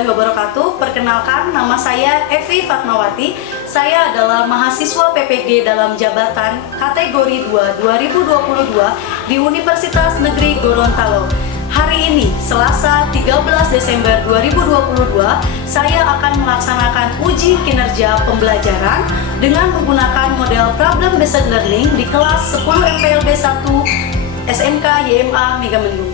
warahmatullahi wabarakatuh. Perkenalkan, nama saya Evi Fatmawati. Saya adalah mahasiswa PPG dalam jabatan kategori 2 2022 di Universitas Negeri Gorontalo. Hari ini, Selasa 13 Desember 2022, saya akan melaksanakan uji kinerja pembelajaran dengan menggunakan model Problem Based Learning di kelas 10 MPLB 1 SMK YMA Megamendung.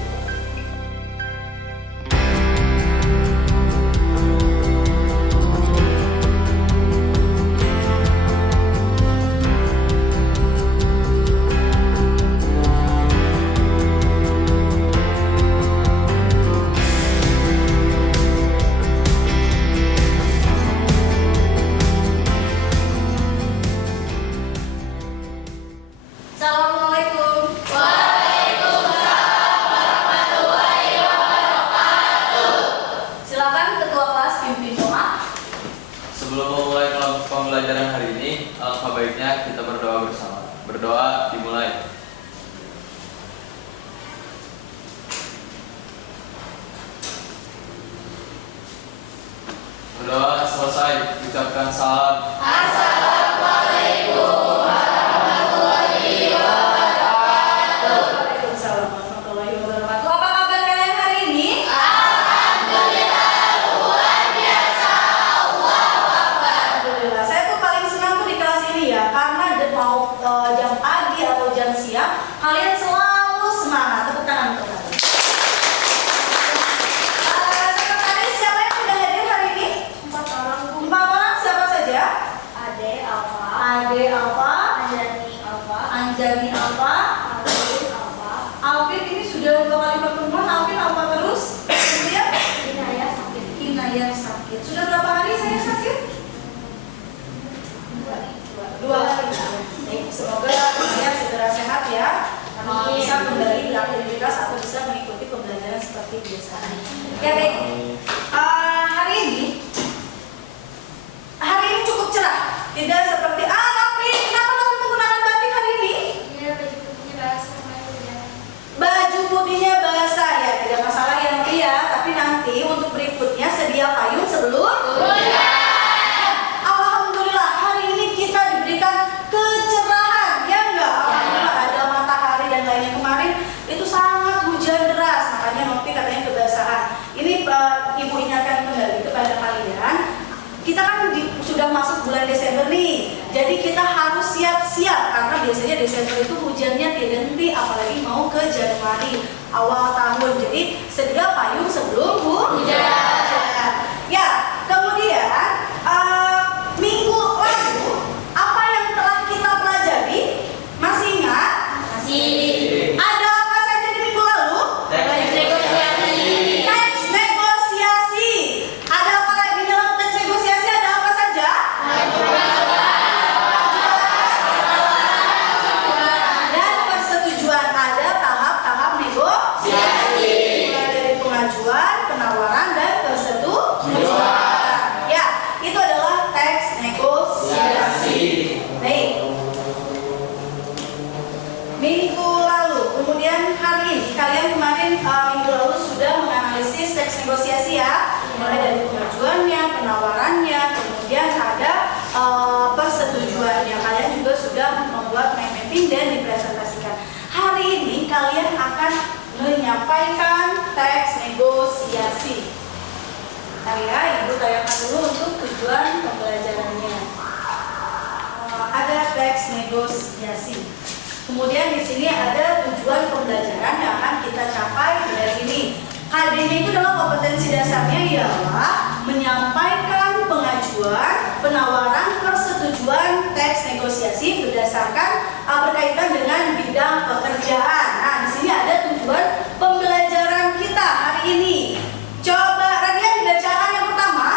Assalamualaikum. Waalaikumsalam warahmatullahi wabarakatuh. Silakan ketua kelas pimpin doa. Sebelum memulai kelompok pembelajaran hari ini, alangkah baiknya kita berdoa bersama. Berdoa dimulai. Berdoa selesai, ucapkan salam. Assalamualaikum warahmatullahi wabarakatuh. Waalaikumsalam warahmatullahi wabarakatuh. Apa kabar kalian hari ini? Alhamdulillah, luar biasa. Allahu Akbar. Alhamdulillah. Saya tuh paling senang tuh di kelas ini ya, karena mau jam pagi atau jam siang, kalian selalu semangat. Tepuk tangan untuk kalian. Sekretaris siapa yang sudah hadir hari ini? 4 orang. 4 orang siapa saja? Ade Alfa, Ade Alfa, Anjani Alfa, Anjani Alfa, Alvin Alfa, Alvin ini sudah 2 kali pertemuan. Alvin Alfa terus. Kemudian Inaya sakit. Inaya sakit. Sudah berapa hari saya sakit? 2 hari. Baik, semoga Inaya segera sehat ya. Amin. Bisa kembali beraktivitas atau bisa mengikuti pembelajaran seperti biasa. Ya baik. Hari ini cukup cerah. Tidak seperti Alvin. Kenapa kamu menggunakan batik hari ini? Iya, baju putihnya basah ya. Baju putihnya basah ya, tidak masalah ya nanti ya. Tapi nanti untuk berikutnya sedia payung sebelum hujan. Alhamdulillah hari ini kita diberikan kecerahan, ya enggak? Alhamdulillah ada matahari dan lainnya. Kemarin itu sangat hujan deras, makanya Nopi katanya kebasahan. Ini Ibu ingatkan kembali kepada kalian. Kita kan sudah masuk bulan Desember nih, jadi kita harus siap-siap karena biasanya Desember itu hujannya tidak henti, apalagi mau ke Januari awal tahun. Jadi sedia payung sebelum hujan. Ya, kemudian minggu lalu apa yang telah kita pelajari? Masih ingat? Masih. Ada apa saja di minggu lalu? Negosiasi. Teks negosiasi. Ada apa lagi dalam teks negosiasi? Ada apa saja? Dan persetujuan. Ada tahap-tahap negosiasi. Mulai dari pengajuan, penawaran, dan persetujuan. Ya, itu adalah teks negosiasi. Baik. Minggu lalu, kemudian hari ini, kalian kemarin minggu lalu sudah menganalisis teks negosiasi ya, mulai dari pengajuannya, penawarannya, kemudian ada persetujuannya. Kalian juga sudah membuat mind mapping dan dipresentasikan. Hari ini kalian akan menyampaikan teks negosiasi. Nah ya, Ibu tayangkan dulu untuk tujuan pembelajarannya. Ada teks negosiasi. Kemudian di sini ada tujuan pembelajaran yang akan kita capai dari ini. KD-nya itu adalah kompetensi dasarnya ialah menyampaikan pengajuan, penawaran, persetujuan teks negosiasi berdasarkan berkaitan dengan bidang pekerjaan. Nah, di sini ada tujuan pembelajaran kita hari ini. Coba Radian dibacakan yang pertama.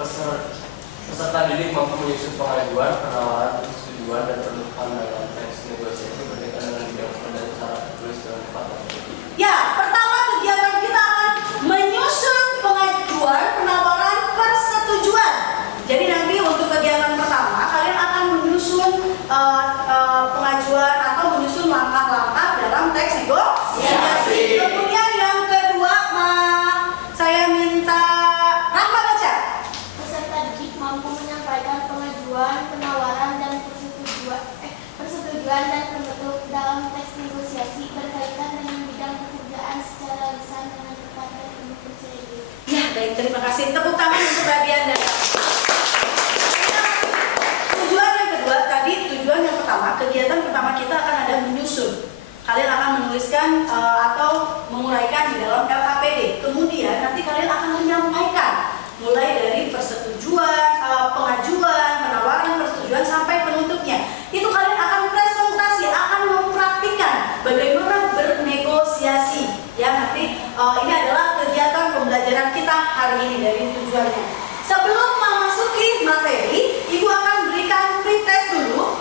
Peserta didik mampu menyusun pengajuan, penawaran, persetujuan, dan penutupan dalam teks negosiasi berkaitan dengan bidang dan cara tulis dengan tepat dan teliti. Ya, pertama kegiatan kita akan menyusun pengajuan, penawaran, persetujuan. Jadi nanti untuk kegiatan pertama kalian akan menyusun pengajuan atau menyusun langkah-langkah dalam teks negosiasi. Kemudian yang kedua, saya minta Kasih tepuk tangan untuk Radian dan tujuan yang kedua tadi, tujuan yang pertama, kegiatan pertama kita akan ada menyusun. Kalian akan menuliskan atau menguraikan di dalam LKPD. Kemudian nanti kalian akan menyampaikan mulai dari persetujuan, pengajuan, penawaran persetujuan sampai penutupnya. Itu kalian akan presentasi, akan mempraktikkan bagaimana bernegosiasi. Ya, nanti ini adalah kegiatan pembelajaran kita hari ini dari tujuannya. Sebelum memasuki materi, Ibu akan berikan pretest dulu.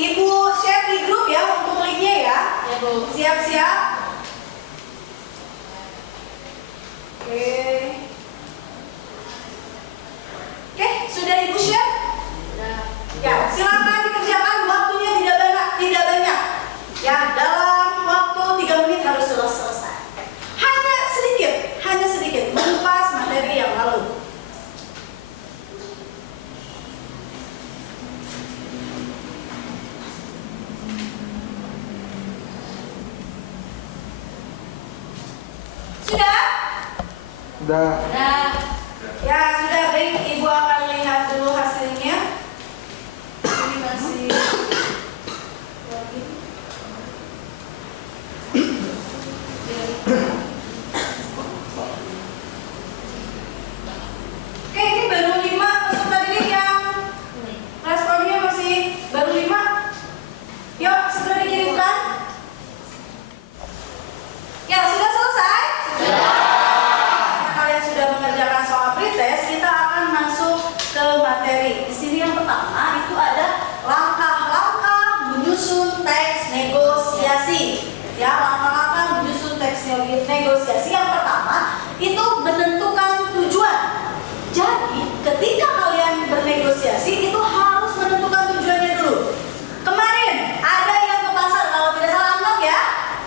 Ibu share di grup ya untuk linknya ya. Ya, Bu. Siap-siap. Oke, sudah Ibu share? Udah. Ya, silakan dikerjakan, waktunya tidak banyak. Ya, dalam waktu 3 menit harus selesai. Hanya sedikit mengupas materi yang lalu. Sudah? Udah. Udah. Ya, sudah baik. Ibu akan lihat dulu hasilnya. Ini masih login. Oke, ini baru 5 peserta didik yang responnya masih baru 5. Yuk, segera dikirimkan. Ya, sudah selesai? Karena kalian sudah mengerjakan soal pretest, kita akan masuk ke materi. Di sini yang pertama itu ada langkah-langkah menyusun teks negosiasi. Ya, langkah-langkah menyusun teks negosiasi. Yang pertama itu menentukan tujuan. Jadi, ketika kalian bernegosiasi itu harus menentukan tujuannya dulu. Kemarin ada yang ke pasar, kalau tidak salah Amnok ya,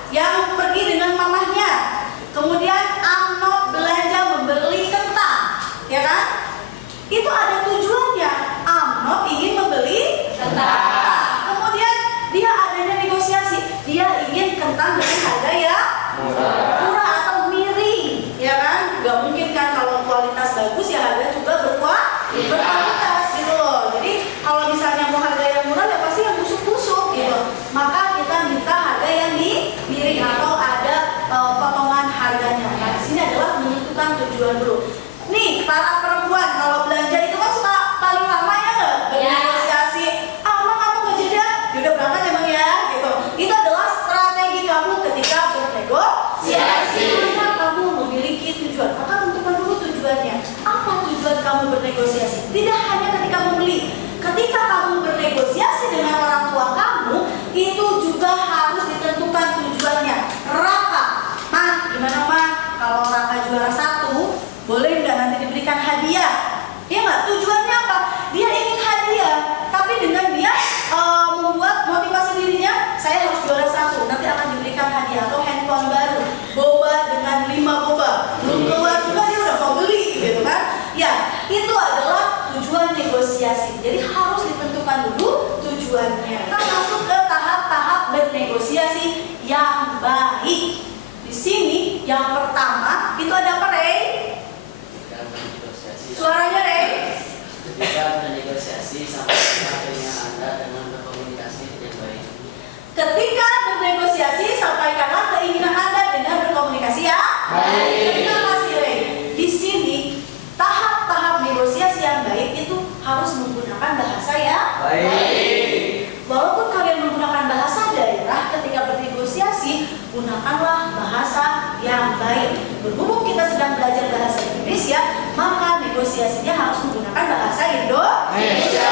yang pergi dengan mamahnya. Kemudian Amnok belanja membeli kentang, ya kan? Itu ada tujuannya. Amnok ingin membeli kentang. Kemudian dia adanya negosiasi. Dia ingin kentang dengan harga yang murah atau miring, ya kan? Gak mungkin kan kalau kualitas bagus ya harga juga berkualitas gitu loh. Jadi kalau misalnya mau harga yang murah ya pasti yang busuk-busuk gitu. Maka kita minta harga yang miring atau ada potongan harganya. Nah, di sini adalah menentukan tujuan dulu. Nih, para perempuan kalau belanja itu kan suka paling lama ya nggak? Bernegosiasi. Emang kamu nggak jeda? Udah berangkat emang ya gitu. Itu adalah strategi kamu ketika bernegosiasi. Karena kamu memiliki tujuan, maka tentukan dulu tujuannya. Apa tujuan kamu bernegosiasi? Tidak hanya ketika membeli. Ketika kamu bernegosiasi dengan orang tua kamu, itu juga harus ditentukan tujuannya. Raka, Mah, gimana Mah? Kalau Raka juara 1, boleh nggak nanti diberikan hadiah? Dia nggak, tujuannya apa? Dia ingin hadiah, tapi dengan dia membuat motivasi dirinya, saya harus juara 1, nanti akan diberikan hadiah atau handphone baru, boba dengan 5 boba, belum keluar juga dia udah mau beli, gitu kan? Ya, itu adalah tujuan negosiasi. Jadi harus ditentukan dulu tujuannya. Kita masuk ke tahap-tahap bernegosiasi yang baik. Di sini yang pertama itu ada apa, Rey? Suaranya, Rey? Ketika bernegosiasi, sampaikan keinginan Anda dengan berkomunikasi yang baik. Ketika bernegosiasi, sampaikanlah keinginan Anda dengan berkomunikasi ya. Baik. Terima kasih, Rey. Di sini tahap-tahap negosiasi yang baik itu harus menggunakan bahasa ya. Baik. Walaupun kalian menggunakan bahasa daerah, ketika bernegosiasi gunakanlah bahasa yang baik. Berhubung kita sedang belajar bahasa Indonesia, maka negosiasinya harus menggunakan bahasa Indonesia.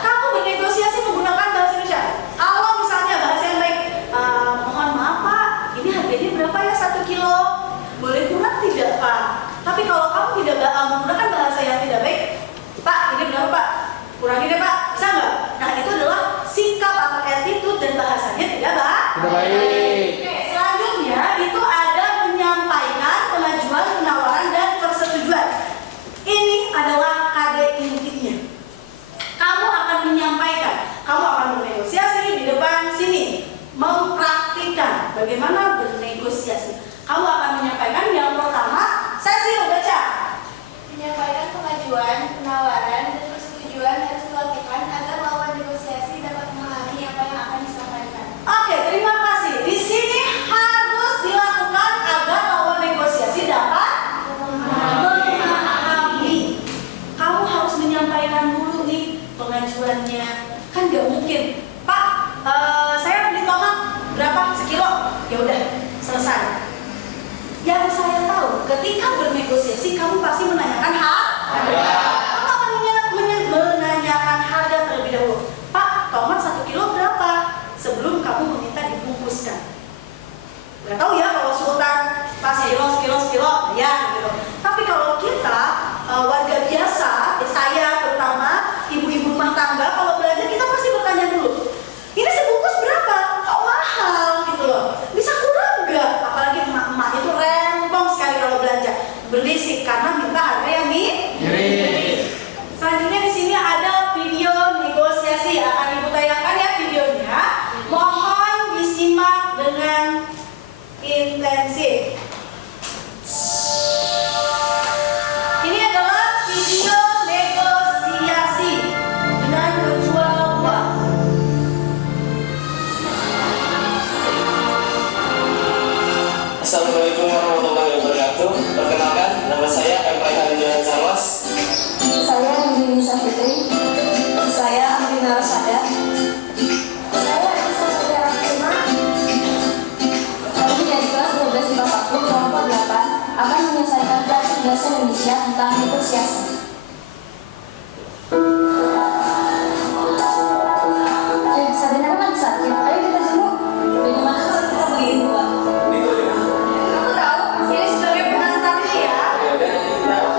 Kamu bernegosiasi menggunakan bahasa Indonesia. Kalau misalnya bahasa yang baik, mohon maaf Pak, ini harganya berapa ya 1 kilo? Boleh kurang tidak Pak? Tapi kalau kamu tidak menggunakan bahasa yang tidak baik, Pak, ini berapa Pak? Kurangin deh Pak, bisa nggak? Nah, itu adalah sikap atau attitude dan bahasanya tidak baik. Oke, selanjutnya itu ada menyampaikan pengajuan, penawaran, dan persetujuan. Ini adalah KD intinya. Kamu akan menyampaikan, kamu akan bernegosiasi di depan sini, mempraktikkan bagaimana bernegosiasi. Kamu akan menyampaikan yang pertama, Cecil baca. sampaikan dulu nih pengajuannya. Kan nggak mungkin, Pak, saya beli tomat berapa sekilo? Ya udah selesai. Yang saya tahu, ketika bernegosiasi kamu pasti menanyakan harga. Kamu akan menanyakan harga terlebih dahulu. Pak, tomat 1 kilo berapa? Sebelum kamu meminta dibungkuskan. Gak tahu ya kalau Sultan pas sekilo, ya gitu. Tapi kalau kita warga biasa, saya terutama ibu-ibu rumah tangga, kalau belanja kita pasti bertanya dulu. Ini sebungkus berapa? Kok mahal gitu loh. Bisa kurang nggak? Apalagi emak-emak itu rempong sekali kalau belanja, berisik karena minta harga yang miring. Selanjutnya di sini ada video negosiasi, akan Ibu tayangkan ya videonya. Mohon disimak dengan intensif. Ini adalah video negosiasi dengan penjual buah. Assalamualaikum warahmatullahi wabarakatuh. Perkenalkan, nama saya Emre Halijan Sarwas. Saya Indri Safitri. Saya Amrina Rasada. Saya Aisyah Sofia Rahima. Kami dari kelas 12 IPA 1 kelompok 8 akan menyelesaikan praktik bahasa Indonesia tentang negosiasi. Sadar lagi sakit. Ayo kita jenguk. Bagaimana kalau kita beliin buah? Aku tahu, ini sebagai pengantarnya ya. Udah, ayo.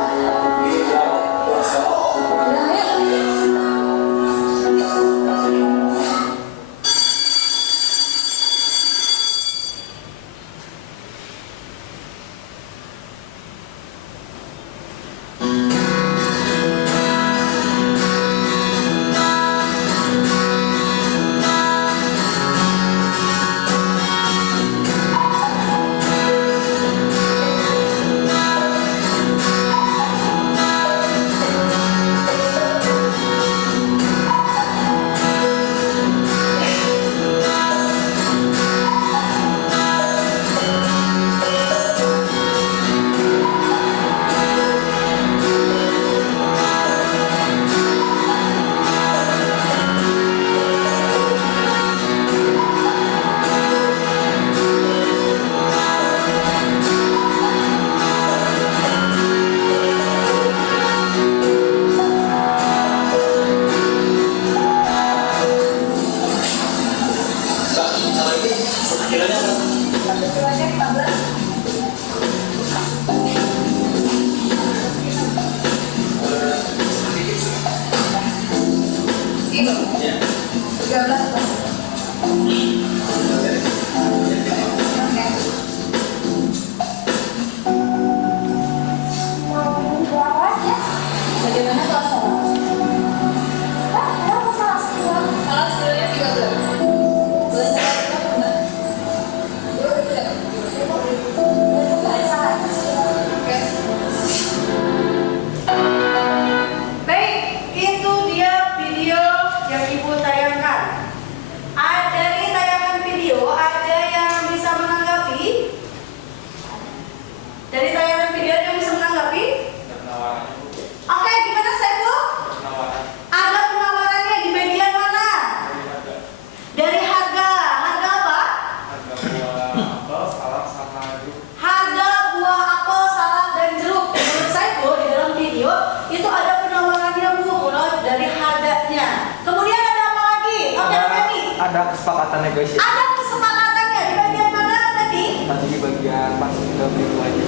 Bagaimana kalau salah? Hah? Kenapa salah semua? Salah sebenarnya 13. Boleh salah berapa, Mbak? 2. Boleh salah. Oke. Baik, itu dia video yang Ibu tayangkan. Dari tayangan video, ada yang bisa menanggapi? Dari tayangan video ada yang bisa menanggapi? Oke, gimana Saiful? Ada penawarannya di bagian mana? Dari harga. Harga apa? Harga buah apel, salak, dan jeruk. Menurut Saiful di dalam video itu ada penawarannya Bu, mulai dari harganya. Kemudian ada apa lagi? Oke, Femi. Ada kesepakatan negosiasi. Ada kesepakatannya di bagian mana tadi? Tadi di bagian pas kita beli aja.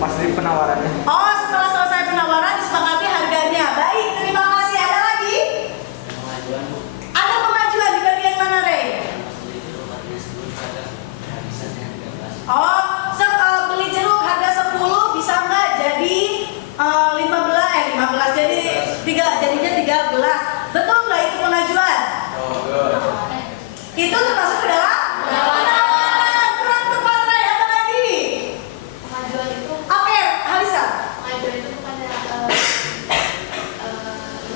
Pas di penawarannya. Oh, setelah selesai penawaran disepakati harganya. Baik, terima kasih. Ada lagi? Pengajuan Bu. Ada pengajuan di bagian mana, Rey? Beli jeruk harganya 10 harga habisnya 13. Oh, beli jeruk harga 10 bisa nggak jadi 15 jadi jadinya 13. Betul nggak itu pengajuan? Itu termasuk ke dalam penawaran. Kurang tepat, Rey. Apa lagi? Pengajuan itu Oke, Halisa. pengajuan itu bukannya ini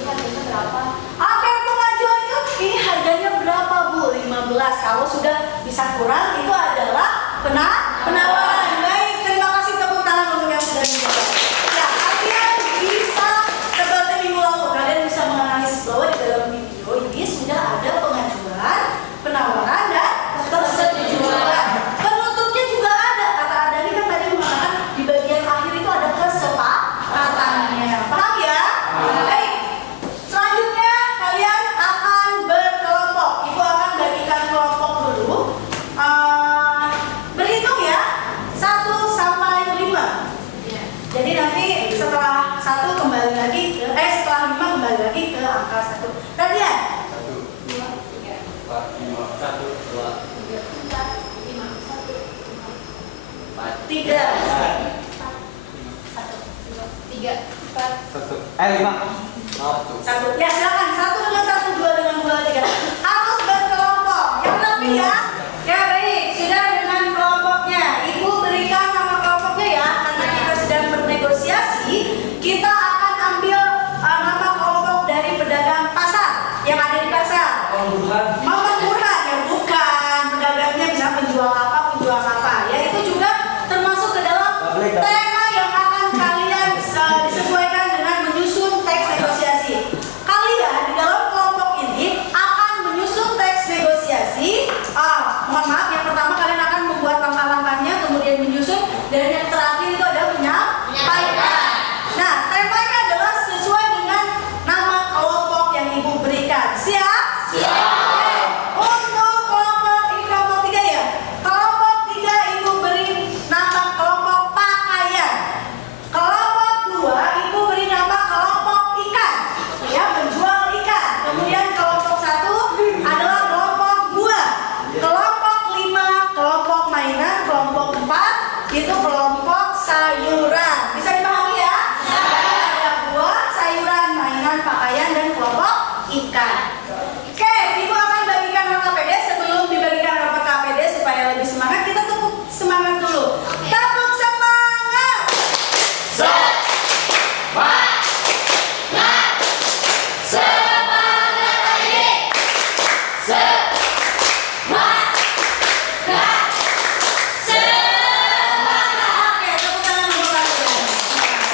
harganya berapa? Oke, pengajuan itu ini harganya berapa, Bu? 15. Kalau sudah bisa kurang itu adalah penawaran. Baik, terima kasih, tepuk tangan untuk yang sudah menjawab. Ya, kalian bisa seperti minggu lalu, kalian bisa Satu. Ya silakan. 1 dengan 1, 2 dengan 2, 3. Harus berkelompok. Yang rapi ya. Ya baik. Sudah dengan kelompoknya. Ibu berikan nama kelompoknya ya. Karena kita sedang bernegosiasi, kita akan ambil nama kelompok dari pedagang pasar yang ada di pasar. Maman Burhan ya bukan. Pedagangnya bisa penjual apa. Ya itu juga termasuk ke dalam tema yang akan kalian disesuaikan dengan menyusun teks negosiasi. Kalian di dalam kelompok ini akan menyusun teks negosiasi. Mohon maaf, yang pertama kalian akan membuat langkah-langkahnya, kemudian menyusun, dan yang terakhir itu ada menyampaikan. Nah, temanya adalah sesuai dengan nama kelompok yang ibu berikan. Siap? Siap. Untuk kelompok 3 ya. Kelompok 3 ibu beri nama kelompok pakaian. Kelompok 2 ibu beri nama kelompok ikan. Ya, menjual ikan. Kemudian kelompok 1 adalah kelompok buah. Kelompok 5 kelompok mainan. Kelompok 4 itu kelompok sayuran. Bisa dipahami ya? Ada buah, sayuran, mainan, pakaian, dan kelompok ikan. Oke, ibu akan bagikan LKPD. Sebelum dibagikan LKPD supaya lebih semangat, kita tepuk semangat dulu. Tepuk semangat. Oke, tepuk tangan dulu kalian.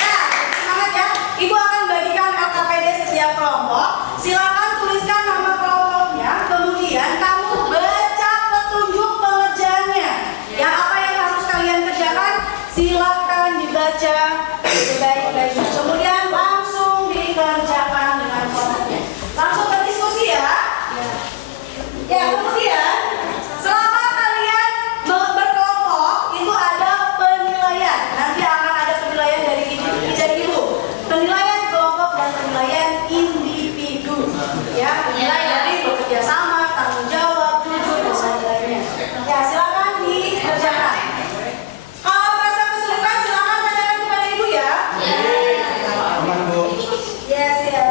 Ya, semangat ya. Ibu akan bagikan LKPD setiap kelompok. Silakan tuliskan nama kelompoknya, kemudian kamu baca petunjuk pengerjaannya. Yang apa yang harus kalian kerjakan, silakan dibaca sebaik-baiknya. Kemudian langsung dikerjakan dengan kelompoknya. Langsung berdiskusi ya. Ya, kemudian selama kalian berkelompok itu ada penilaian. Nanti akan ada penilaian dari ibu. Penilaian kelompok dan penilaian individu. Ya, penilaian dari bekerja sama, tanggung jawab, jujur, dan sebagainya. Ya, silakan dikerjakan. Kalau merasa kesulitan, silakan tanyakan kepada ibu ya. Yes, ya.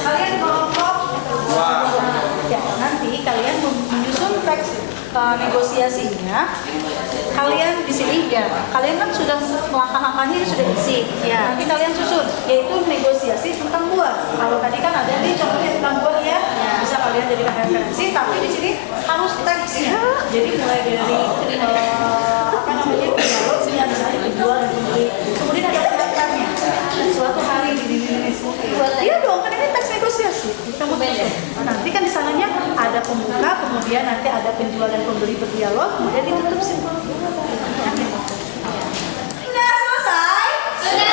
Kalian kelompok ya, nanti kalian menyusun teks negosiasinya. Kalian di sini ya, kalian kan sudah langkah-langkahnya sudah isi. Ya. Nanti kalian susun, yaitu negosiasi tentang buah. Kalau tadi kan ada nih contohnya tentang buah ya, bisa kalian jadikan referensi. Tapi di sini harus teksnya. Jadi mulai dari apa namanya dialognya, misalnya penjual dan pembeli. Kemudian ada pendapatannya. Suatu hari di iya dong, kan ini teks negosiasi. Kamu susun. Nanti kan di sananya ada pembuka, kemudian nanti ada penjual dan pembeli berdialog, kemudian ditutup simpul. Sudah selesai? Sudah.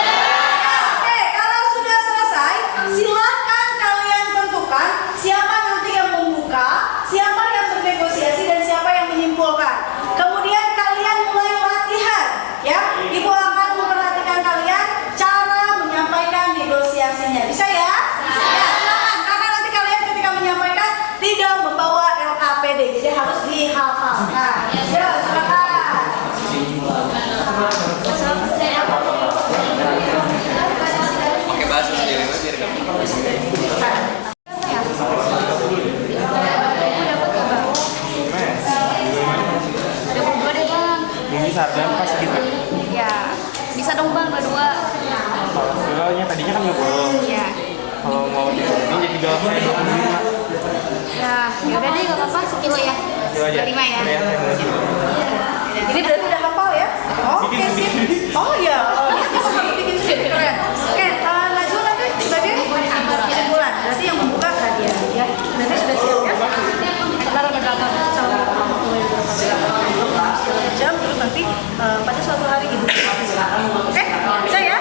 Oke, kalau sudah selesai, silakan kalian tentukan siapa nanti yang membuka, siapa yang bernegosiasi, dan siapa yang menyimpulkan. Kemudian kalian mulai latihan, ya. Ibu akan memperhatikan kalian cara menyampaikan negosiasinya. Bisa ya? Bisa. Ya, silakan. Karena nanti kalian ketika menyampaikan tidak membawa LKPD, jadi harus dihafalkan. Ya, silakan. Pakai bahasa sendiri biar gampang. Ada berdua deh bang. Bisa harganya pas gitu. Ya, bisa dong bang berdua. Kalau kilonya tadinya kan 50. Ya. Kalau mau di ini jadi 25. Ya, yaudah deh gak apa-apa sekilo ya. Kilo aja. 25 ya. Ini berarti udah hafal ya? Oke, sip. Oh iya, bikin sendiri keren. Oke, Najwa nanti sebagai kesimpulan. Berarti yang membuka hadiah ya. Nanti sudah siap ya? Ntar berapa sama mulai berapa jam, terus nanti pada suatu hari ibu. Oke, bisa ya?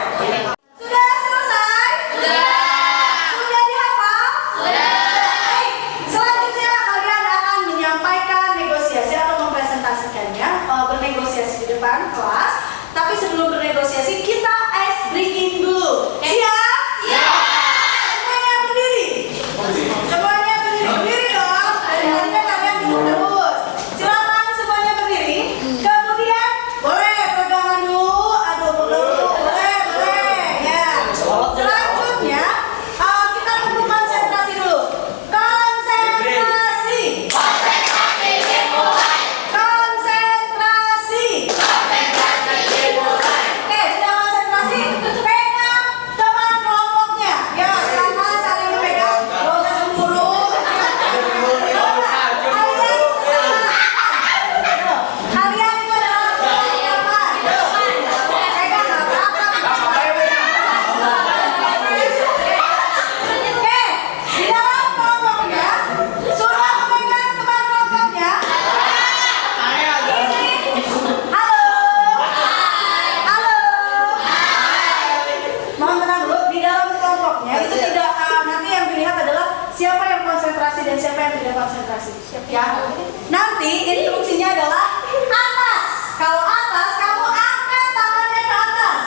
Ya, itu tidak nanti yang dilihat adalah siapa yang konsentrasi dan siapa yang tidak konsentrasi. Ya. Nanti instruksinya adalah atas. Kalau atas, kamu angkat tangannya ke atas.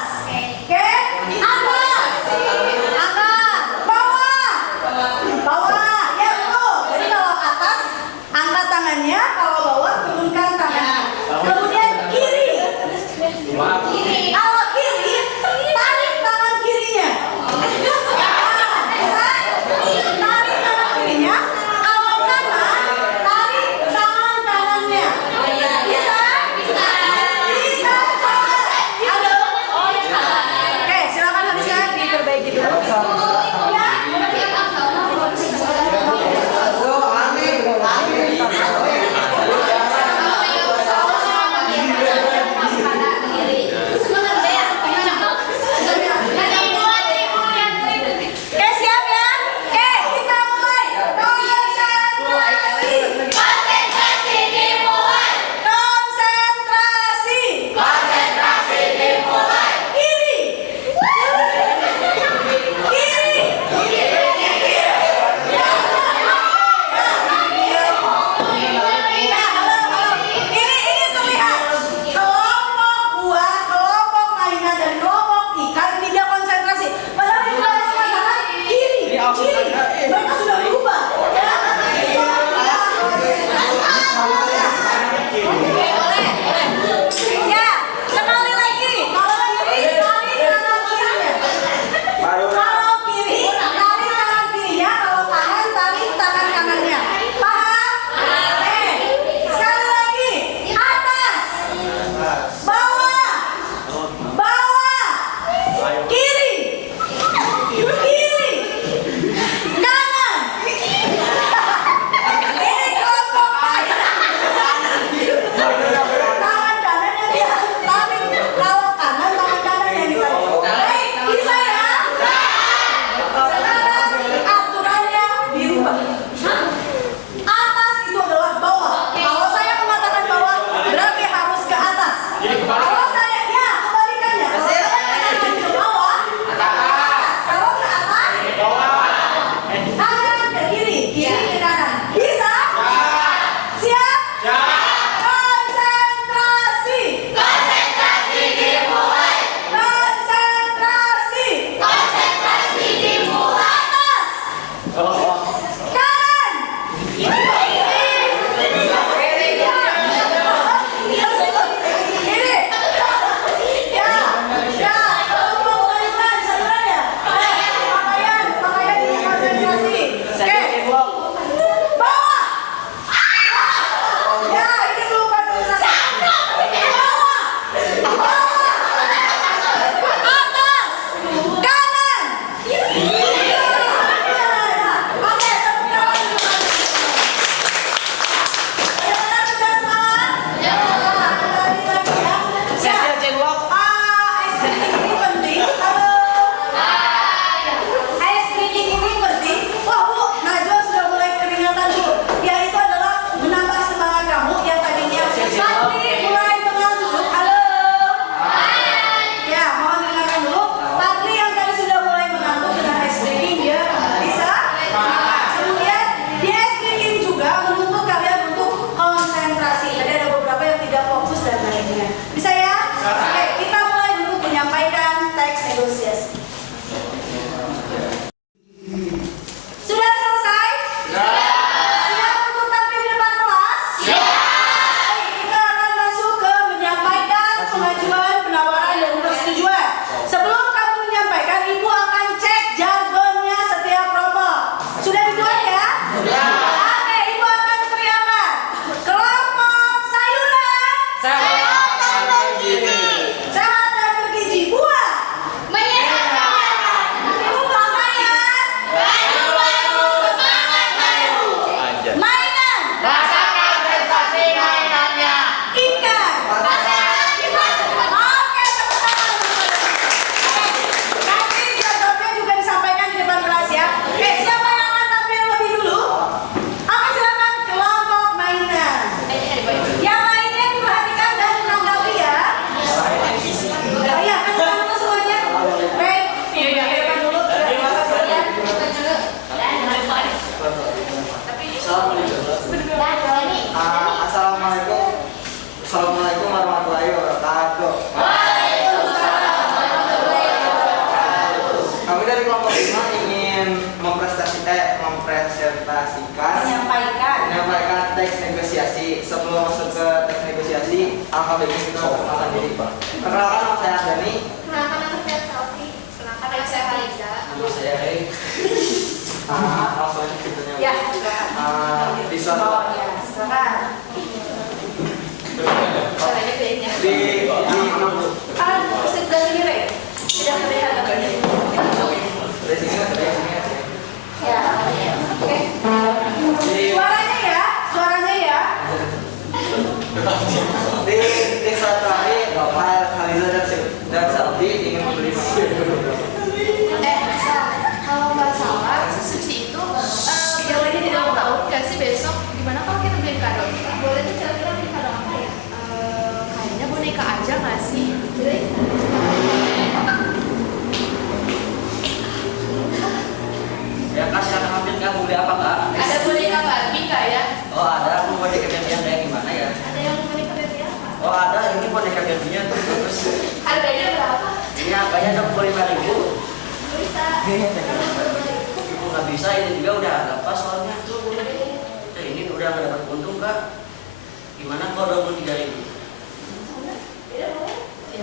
Oke? Atas. Angkat. Bawah. Bawah. Ya, betul. Jadi kalau atas, angkat tangannya. Kalau bawah, turunkan tangannya. Kemudian kiri. Kalau kiri, tarik tangan kirinya. Tarik tangan kirinya. Kalau kanan, tarik tangan kanannya. Lima ingin menyampaikan teks negosiasi. Sebelum masuk ke teks negosiasi, alangkah baiknya kita perkenalkan diri. Perkenalkan, nama saya Ardani. Kenalkan nama saya Selvi. Kenalkan nama saya Haliza. Nama saya Rey. Langsung aja ceritanya. Ya, Di suatu ya, silakan. Caranya bedanya. di Sebelah sini, Rey. Tidak terlihat gambarnya. dari sini Ya, oke. Suaranya ya. di suatu hari Bapak Haliza dan Selvi ingin membeli Kalau nggak salah, sushi itu Jauhnya tidak mau tahu. nggak sih besok gimana kalau kita beliin kado? Boleh tuh kira-kira beli kado apa ya? Kayaknya boneka aja nggak sih? Ya kak, silakan ambil kak, mau beli apa kak? Ada boneka Barbie nggak ya? Oh ada, mau boneka Barbie yang kayak gimana ya? Ada yang boneka baby apa? Oh ada, ini boneka Barbie-nya tuh bagus. Harganya berapa? Ini harganya 25.000. Bisa. Ibu nggak bisa, ini juga udah agak pas soalnya. Ini udah nggak dapat untung kak. Gimana kalau 23.000? Ya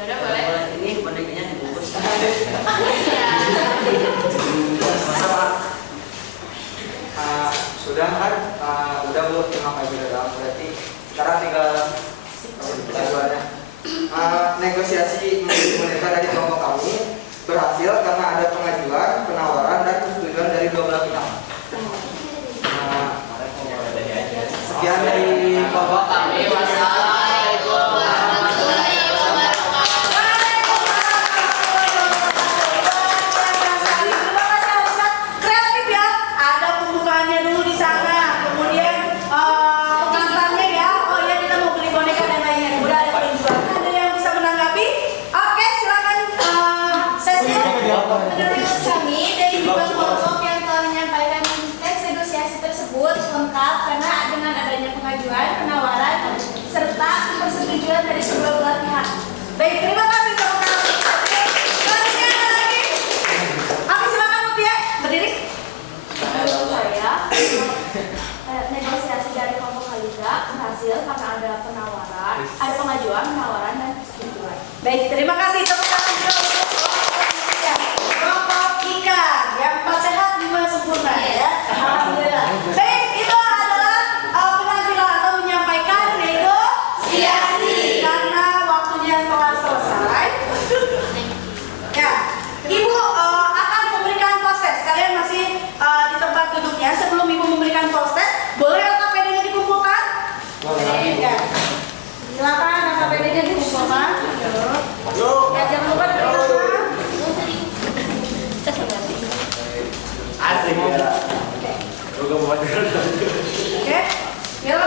udah boleh. Ini bonekanya dibungkus. Sudah kan? Udah Bu, terima kasih sudah. Berarti sekarang tinggal tujuannya. Negosiasi boneka dari kelompok kami berhasil karena ada pengajuan, penawaran, dan persetujuan dari dua belah pihak. Sekian dari kelompok kami. Wassalamualaikum warahmatullahi Terima kasih Alisa. Kreatif ya. Ada pembukaannya dulu di sana. Kemudian pengantarnya ya. Oh ya, kita mau beli boneka dan lainnya. Udah ada penjualan. Ada yang bisa menanggapi? Oke, silakan Cecil. Menurut kami dari dua kelompok yang telah menyampaikan teks negosiasi tersebut lengkap karena dengan adanya pengajuan, penawaran, serta persetujuan dari kedua belah pihak. Baik, terima kasih teman-teman. Selanjutnya ada lagi. Oke, silakan Mutia berdiri. Menurut saya, negosiasi dari kelompok Haliza berhasil karena ada penawaran, ada pengajuan, penawaran, dan persetujuan. Baik, terima kasih teman-teman juga untuk kelompok ikan yang 4 sehat 5 sempurna ya. Alhamdulillah. Baik, itu adalah penampilan atau menyampaikan negosiasi karena waktunya telah selesai. Ya, Ibu akan memberikan proses. Kalian masih di tempat duduknya. Sebelum Ibu memberikan proses, boleh AKPD-nya dikumpulkan? Ya. Silakan AKPD-nya dikumpulkan. Ya, jangan lupa diberikan. Asik ya. Oke, yuk.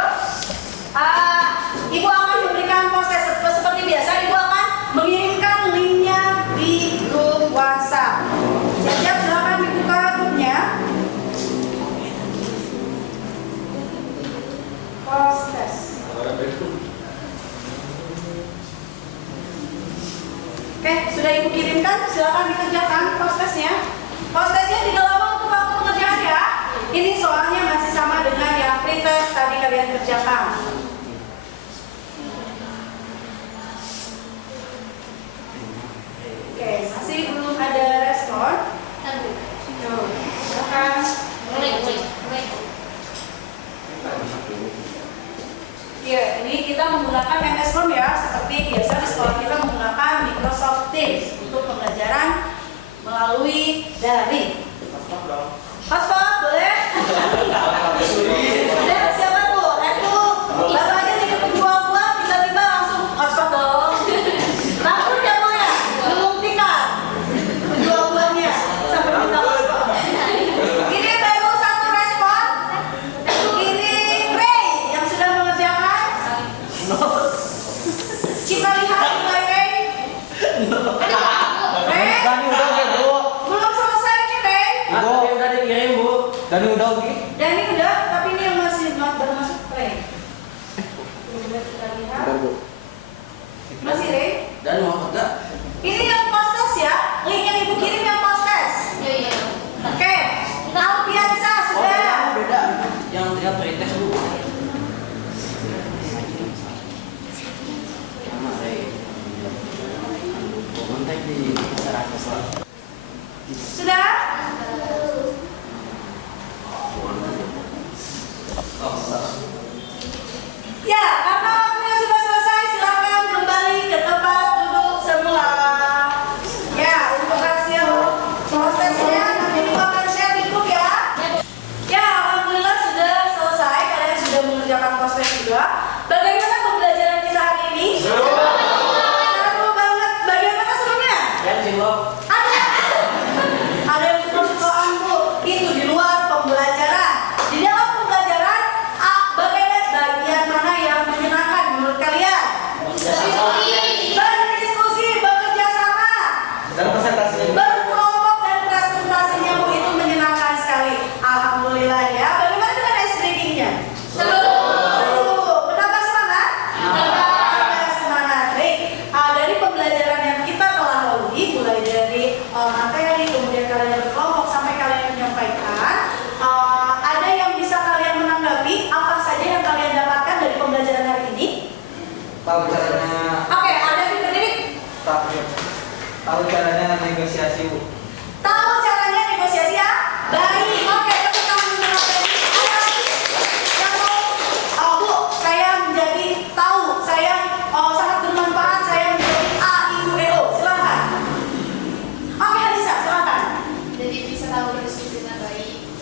Ibu akan memberikan proses seperti biasa. Ibu akan mengirimkan linknya di grup WhatsApp. Siap-siap, silakan dibuka grupnya. Proses. Oke, sudah Ibu kirimkan. Silakan dikerjakan prosesnya. Prosesnya tidak lama untuk waktu pengerjaan ya. Ini soalnya masih sama dengan yang pretest tadi kalian kerjakan. Oke, masih belum ada respon. Tuh, silakan. Ya, ini kita menggunakan MS Form ya, seperti biasa di sekolah kita menggunakan Microsoft Teams untuk pembelajaran melalui daring. Hotspot boleh? Boleh, siapa tuh? Itu bapaknya tidur buah-buah tiba-tiba langsung hotspot dong. Langsung dia mau ya membuktikan buah-buahnya sampai minta hotspot. Ini baru satu respon. Ini Ray yang sudah mengerjakan. Kita lihat mulai Ray. Ray? Belum selesai nih Ray. Tapi udah dikirim bu. Dan udah oke. Dan ini udah, tapi ini yang masih baru masuk Ray. Coba kita lihat. Masih Ray? Dan mau enggak? Ini yang post test ya. Link yang Ibu kirim yang post test. Iya.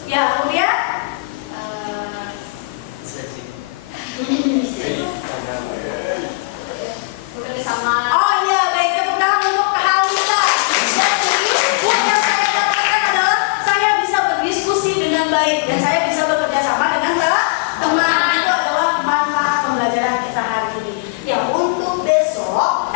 Ya, kemudian Bekerja sama. oh iya, baik, tepuk tangan untuk kehalusan. Jadi, yang saya dapatkan adalah saya bisa berdiskusi dengan baik dan saya bisa bekerja sama dengan teman. Itu adalah manfaat pembelajaran kita hari ini. Ya, untuk besok,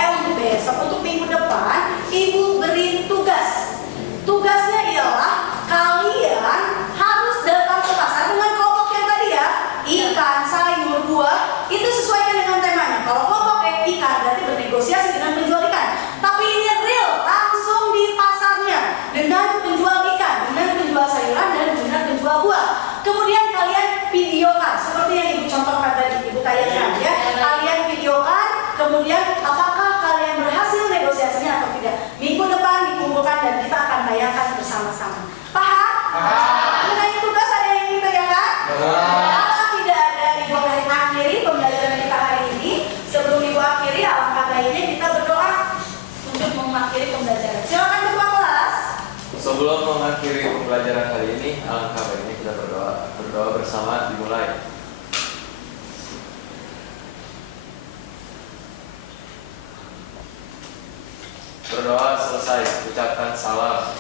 untuk minggu depan, Ibu beri tugas. Tugasnya ialah kalian harus datang ke pasar dengan kelompok yang tadi ya, ikan, sayur, buah, itu sesuaikan dengan temanya. Kalau kelompok ikan berarti bernegosiasi dengan penjual ikan. Tapi ini real, langsung di pasarnya dengan penjual ikan, dengan penjual sayuran dan dengan penjual buah. Kemudian kalian videokan seperti yang Ibu contohkan tadi, Ibu tayangkan ya. Kalian videokan, kemudian apakah kalian berhasil negosiasinya atau tidak. Minggu depan dikumpulkan dan kita akan bayangkan bersama-sama. Paham? Mengenai tugas ada yang ingin ditanyakan? Kalau tidak ada, Ibu akan akhiri pembelajaran kita hari ini. Sebelum Ibu akhiri, alangkah baiknya kita berdoa untuk mengakhiri pembelajaran. Silakan ketua kelas. Sebelum mengakhiri pembelajaran hari ini, alangkah baiknya kita berdoa. Berdoa bersama dimulai. Berdoa selesai, ucapkan salam.